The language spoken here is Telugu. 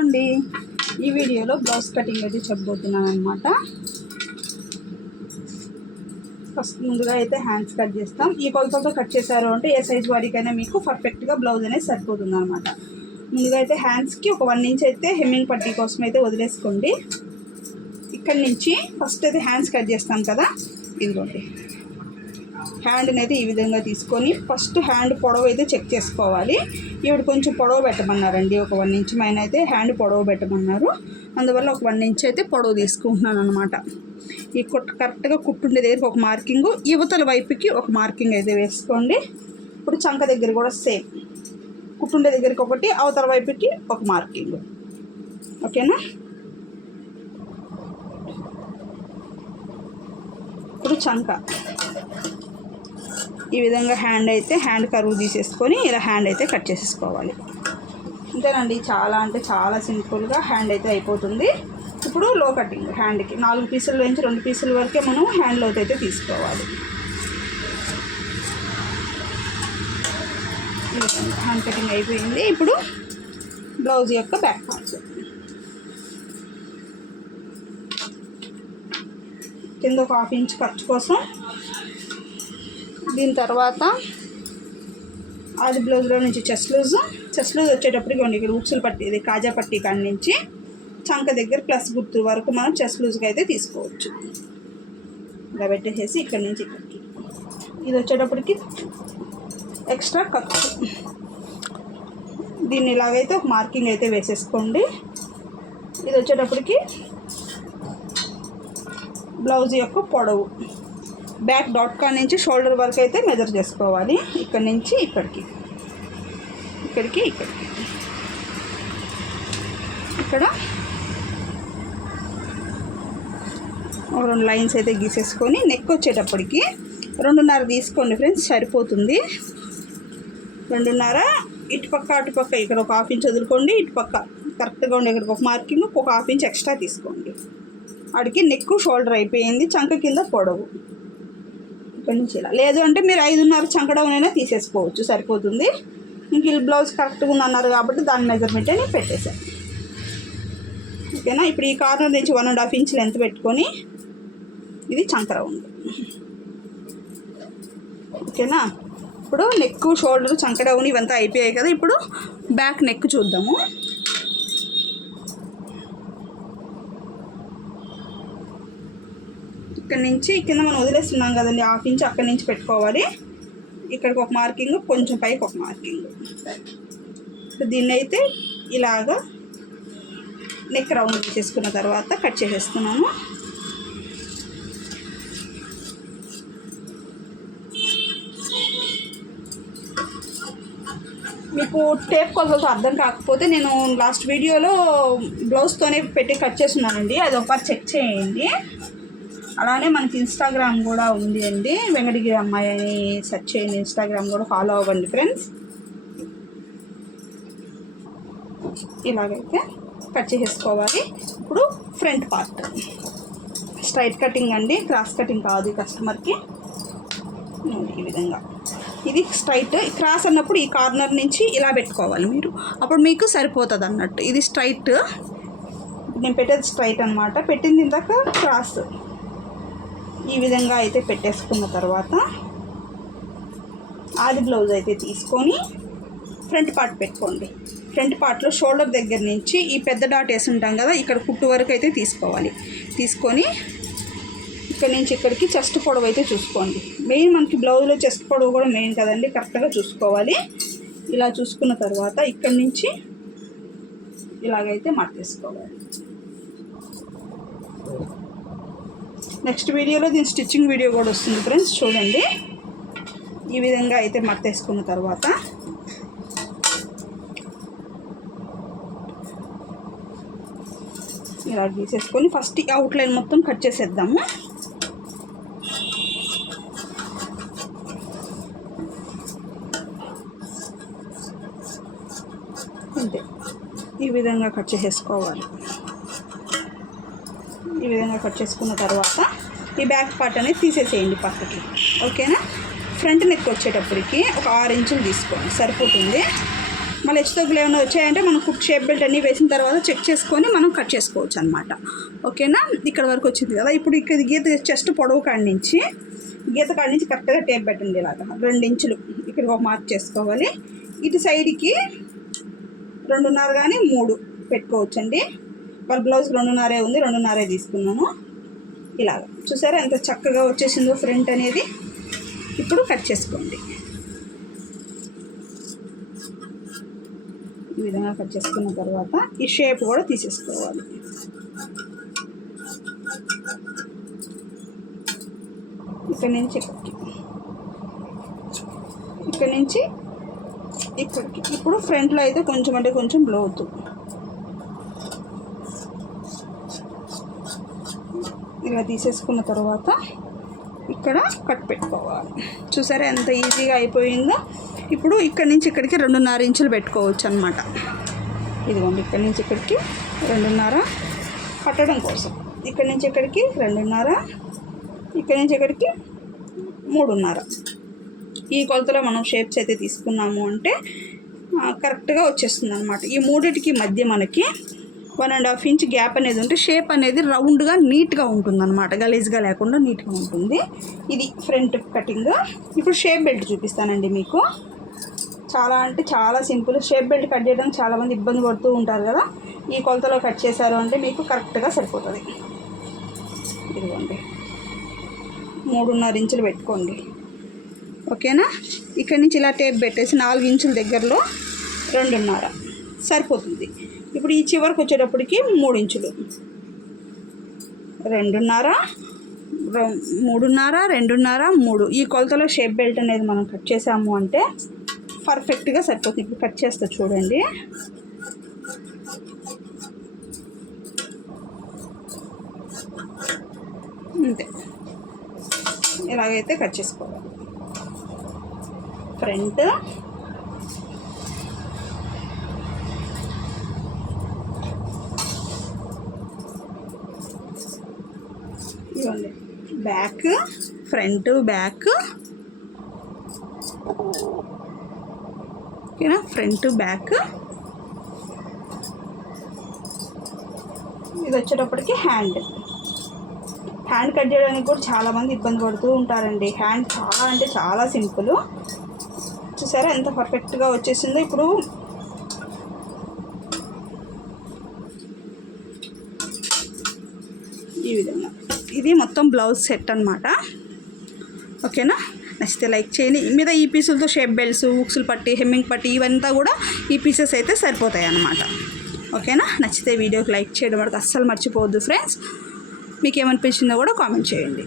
అండి ఈ వీడియోలో బ్లౌజ్ కటింగ్ అయితే చెప్పబోతున్నాను అనమాట. ఫస్ట్ ముందుగా అయితే హ్యాండ్స్ కట్ చేస్తాం. ఈ కొలతతో కట్ చేశారు అంటే ఏ సైజ్ వారికైనా మీకు పర్ఫెక్ట్గా బ్లౌజ్ అనేది సరిపోతుంది అనమాట. ముందుగా అయితే హ్యాండ్స్కి ఒక 1 ఇంచ్ అయితే హెమ్మింగ్ పట్టీ కోసం అయితే వదిలేసుకోండి. ఇక్కడ నుంచి ఫస్ట్ అయితే హ్యాండ్స్ కట్ చేస్తాం కదా, ఇదిగోండి హ్యాండ్ని అయితే ఈ విధంగా తీసుకొని ఫస్ట్ హ్యాండ్ పొడవు అయితే చెక్ చేసుకోవాలి. ఈవిడ కొంచెం పొడవు పెట్టమన్నారండి, ఒక 1 ఇంచ్ పైన అయితే హ్యాండ్ పొడవు పెట్టమన్నారు. అందువల్ల ఒక 1 ఇంచ్ అయితే పొడవు తీసుకుంటున్నాను అనమాట. ఈ కరెక్ట్గా కుట్టుండే దగ్గరికి ఒక మార్కింగు, యువతల వైపుకి ఒక మార్కింగ్ అయితే వేసుకోండి. ఇప్పుడు చంక దగ్గర కూడా సేమ్, కుట్టుండే దగ్గరికి ఒకటి, అవతల వైపుకి ఒక మార్కింగ్. ఓకేనా? ఇప్పుడు చంక ఈ విధంగా హ్యాండ్ కరువు తీసేసుకొని ఇలా హ్యాండ్ అయితే కట్ చేసేసుకోవాలి. అంతేనండి, చాలా అంటే చాలా సింపుల్గా హ్యాండ్ అయితే అయిపోతుంది. ఇప్పుడు లో కటింగ్ హ్యాండ్కి 4 పీసుల నుంచి 2 పీసుల వరకే మనం హ్యాండ్ లోతు అయితే తీసుకోవాలి. హ్యాండ్ కటింగ్ అయిపోయింది. ఇప్పుడు బ్లౌజ్ యొక్క బ్యాక్ పార్ట్ కింద ఒక 1/2 ఇంచ్ ఖర్చు కోసం. దీని తర్వాత అది బ్లౌజ్లో నుంచి చెస్ట్ లూజ్ వచ్చేటప్పటికి ఇక్కడ ఉక్సులు పట్టి, ఇది కాజా పట్టి కాడి నుంచి చంక దగ్గర ప్లస్ గుర్తు వరకు మనం చెస్ట్ లూజ్గా అయితే తీసుకోవచ్చు. ఇలా పెట్టేసేసి ఇక్కడి నుంచి ఇక్కడికి ఇది వచ్చేటప్పటికి ఎక్స్ట్రా ఖర్చు. దీన్ని ఇలాగైతే ఒక మార్కింగ్ అయితే వేసేసుకోండి. ఇది వచ్చేటప్పటికి బ్లౌజ్ యొక్క పొడవు బ్యాక్ డాట్ కాడ నుంచి షోల్డర్ వరకు అయితే మెజర్ చేసుకోవాలి. ఇక్కడి నుంచి ఇక్కడికి ఇక్కడ 2 లైన్స్ అయితే గీసేసుకొని నెక్ వచ్చేటప్పటికి 2.5 తీసుకోండి ఫ్రెండ్స్, సరిపోతుంది. 2.5 ఇటుపక్క అటుపక్క ఇక్కడ ఒక 1/2 ఇంచ్ వదులుకోండి. ఇటుపక్క కరెక్ట్గా ఉండే ఇక్కడికి ఒక మార్కింగ్, ఒక 1/2 ఇంచ్ ఎక్స్ట్రా తీసుకోండి. వాడికి నెక్ షోల్డర్ అయిపోయింది, చంక కింద పొడవు ఇక్కడ నుంచి ఇలా. లేదు అంటే మీరు 5.5 చంకడమైనా తీసేసుకోవచ్చు, సరిపోతుంది. ఇంక ఈ బ్లౌజ్ కరెక్ట్గా ఉందన్నారు కాబట్టి దాని మెజర్మెంట్ నేను పెట్టేశాను. ఓకేనా? ఇప్పుడు ఈ కార్నర్ నుంచి 1.5 ఇంచ్ లెంత్ పెట్టుకొని ఇది చంక రౌండ్. ఓకేనా? ఇప్పుడు నెక్ షోల్డర్ చంక డౌన్ ఇవంతా అయిపోయాయి కదా. ఇప్పుడు బ్యాక్ నెక్ చూద్దాము. ఇక్కడ నుంచి కింద మనం వదిలేస్తున్నాం కదండి, 1/2 ఇంచ్ అక్కడి నుంచి పెట్టుకోవాలి. ఇక్కడికి ఒక మార్కింగ్, కొంచెం పైకి ఒక మార్కింగ్. దీన్ని అయితే ఇలాగా నెక్ రౌండ్ చేసుకున్న తర్వాత కట్ చేసేస్తున్నాను. మీకు టేప్ కొలతలతో అర్థం కాకపోతే నేను లాస్ట్ వీడియోలో బ్లౌజ్తోనే పెట్టి కట్ చేస్తున్నానండి, అది ఒకసారి చెక్ చేయండి. అలానే మనకి ఇన్స్టాగ్రామ్ కూడా ఉంది అండి, వెంకటగిరి అమ్మాయి అని సెర్చ్ చేయండి. ఇన్స్టాగ్రామ్ కూడా ఫాలో అవ్వండి ఫ్రెండ్స్. ఇలాగైతే కట్ చేసేసుకోవాలి. ఇప్పుడు ఫ్రంట్ పార్ట్ స్ట్రైట్ కటింగ్ అండి, క్రాస్ కటింగ్ కాదు కస్టమర్కి. ఈ విధంగా ఇది స్ట్రైట్, క్రాస్ అన్నప్పుడు ఈ కార్నర్ నుంచి ఇలా పెట్టుకోవాలి మీరు, అప్పుడు మీకు సరిపోతుంది అన్నట్టు. ఇది స్ట్రైట్, నేను పెట్టేది స్ట్రైట్ అనమాట. పెట్టింది ఇందాక క్రాస్. ఈ విధంగా అయితే పెట్టేసుకున్న తర్వాత ఆది బ్లౌజ్ అయితే తీసుకొని ఫ్రంట్ పార్ట్ పెట్టుకోండి. ఫ్రంట్ పార్ట్లో షోల్డర్ దగ్గర నుంచి ఈ పెద్ద డాట్ వేసి ఉంటాం కదా, ఇక్కడ కుట్టు వరకు అయితే తీసుకోవాలి. తీసుకొని ఇక్కడ నుంచి ఇక్కడికి చెస్ట్ పొడవు అయితే చూసుకోండి. మెయిన్ మనకి బ్లౌజ్లో చెస్ట్ పొడవు కూడా మెయిన్ కదండి, కరెక్ట్గా చూసుకోవాలి. ఇలా చూసుకున్న తర్వాత ఇక్కడి నుంచి ఇలాగైతే మడతేసుకోవాలి. నెక్స్ట్ వీడియోలో దీని స్టిచ్చింగ్ వీడియో కూడా వస్తుంది ఫ్రెండ్స్, చూడండి. ఈ విధంగా అయితే మడతేసుకున్న తర్వాత ఇలా గీసేసుకొని ఫస్ట్ అవుట్లైన్ మొత్తం కట్ చేసేద్దాము. అంతే, ఈ విధంగా కట్ చేసేసుకోవాలి. ఈ విధంగా కట్ చేసుకున్న తర్వాత ఈ బ్యాక్ పార్ట్ అనేది తీసేసేయండి పక్కకి. ఓకేనా? ఫ్రంట్ నెక్ వచ్చేటప్పటికి ఒక 6 ఇంచులు తీసుకోండి, సరిపోతుంది. మళ్ళీ హెచ్చుతగ్గులు ఏమైనా వచ్చాయంటే మనం కుట్ షేప్ బెల్ట్ అన్నీ వేసిన తర్వాత చెక్ చేసుకొని మనం కట్ చేసుకోవచ్చు అనమాట. ఓకేనా, ఇక్కడ వరకు వచ్చింది కదా. ఇప్పుడు ఇక్కడ గీత చెస్ట్ పొడవు కాడి నుంచి కరెక్ట్గా టేప్ పెట్టండి. ఇలాగా 2 ఇంచులు ఇక్కడ ఒక మార్క్ చేసుకోవాలి. ఇటు సైడ్కి 2.5 కానీ 3 పెట్టుకోవచ్చండి. వాళ్ళ బ్లౌజ్ 2.5 ఉంది, 2.5 తీసుకున్నాను. ఇలాగ చూసారా ఎంత చక్కగా వచ్చేసిందో ఫ్రంట్ అనేది. ఇప్పుడు కట్ చేసుకోండి. ఈ విధంగా కట్ చేసుకున్న తర్వాత ఈ షేప్ కూడా తీసేసుకోవాలి. ఇక్కడి నుంచి ఇక్కడికి. ఇప్పుడు ఫ్రంట్లో అయితే కొంచెం అంటే కొంచెం బ్లౌజ్ ఇలా తీసేసుకున్న తర్వాత ఇక్కడ కట్ పెట్టుకోవాలి. చూసారా ఎంత ఈజీగా అయిపోయిందో. ఇప్పుడు ఇక్కడి నుంచి ఇక్కడికి 2.5 ఇంచులు పెట్టుకోవచ్చు అనమాట. ఇదిగోండి, ఇక్కడి నుంచి ఇక్కడికి 2.5 కట్టడం కోసం. ఇక్కడి నుంచి ఇక్కడికి 2.5, ఇక్కడి నుంచి ఇక్కడికి 3.5. ఈ కొలతలో మనం షేప్స్ అయితే తీసుకున్నాము అంటే కరెక్ట్గా వచ్చేస్తుంది అనమాట. ఈ మూడింటికి మధ్య మనకి 1.5 ఇంచ్ గ్యాప్ అనేది ఉంటే షేప్ అనేది రౌండ్గా నీట్గా ఉంటుంది అనమాట. గలీజ్గా లేకుండా నీట్గా ఉంటుంది. ఇది ఫ్రంట్ కటింగ్. ఇప్పుడు షేప్ బెల్ట్ చూపిస్తానండి మీకు. చాలా అంటే చాలా సింపుల్. షేప్ బెల్ట్ కట్ చేయడానికి చాలామంది ఇబ్బంది పడుతూ ఉంటారు కదా. ఈ కొలతలో కట్ చేశారు అంటే మీకు కరెక్ట్గా సరిపోతుంది. ఇదిగోండి 3.5 ఇంచులు పెట్టుకోండి. ఓకేనా, ఇక్కడి నుంచి ఇలా టేప్ పెట్టేసి 4 ఇంచుల దగ్గరలో 2.5 సరిపోతుంది. ఇప్పుడు ఈ చివరికి వచ్చేటప్పటికి 3 ఇంచులు, 2.5, 3.5, 2.5, 3. ఈ కొలతలో షేప్ బెల్ట్ అనేది మనం కట్ చేసాము అంటే పర్ఫెక్ట్గా సరిపోతుంది. ఇప్పుడు కట్ చేస్తా చూడండి. అంతే, ఇలాగైతే కట్ చేసుకోవాలి. ఫ్రంట్, ఇవ్వండి బ్యాక్, ఫ్రంట్, బ్యాక్. ఓకేనా, ఫ్రంట్, బ్యాక్. ఇది వచ్చేటప్పటికి హ్యాండ్ కట్ చేయడానికి కూడా చాలామంది ఇబ్బంది పడుతూ ఉంటారండి. హ్యాండ్ చాలా అంటే చాలా సింపుల్. చూసారా ఎంత పర్ఫెక్ట్గా వచ్చేసిందో. ఇప్పుడు ఈ విధంగా ఇది మొత్తం బ్లౌజ్ సెట్ అనమాట. ఓకేనా, నచ్చితే లైక్ చేయండి. మీద ఈ పీసులతో షేప్ బెల్ట్స్, హుక్స్లు పట్టి, హెమ్మింగ్ పట్టి ఇవంతా కూడా ఈ పీసెస్ అయితే సరిపోతాయి అన్నమాట. ఓకేనా, నచ్చితే వీడియోకి లైక్ చేయడం వరకు అస్సలు మర్చిపోవద్దు ఫ్రెండ్స్. మీకు ఏమనిపించిందో కూడా కామెంట్ చేయండి.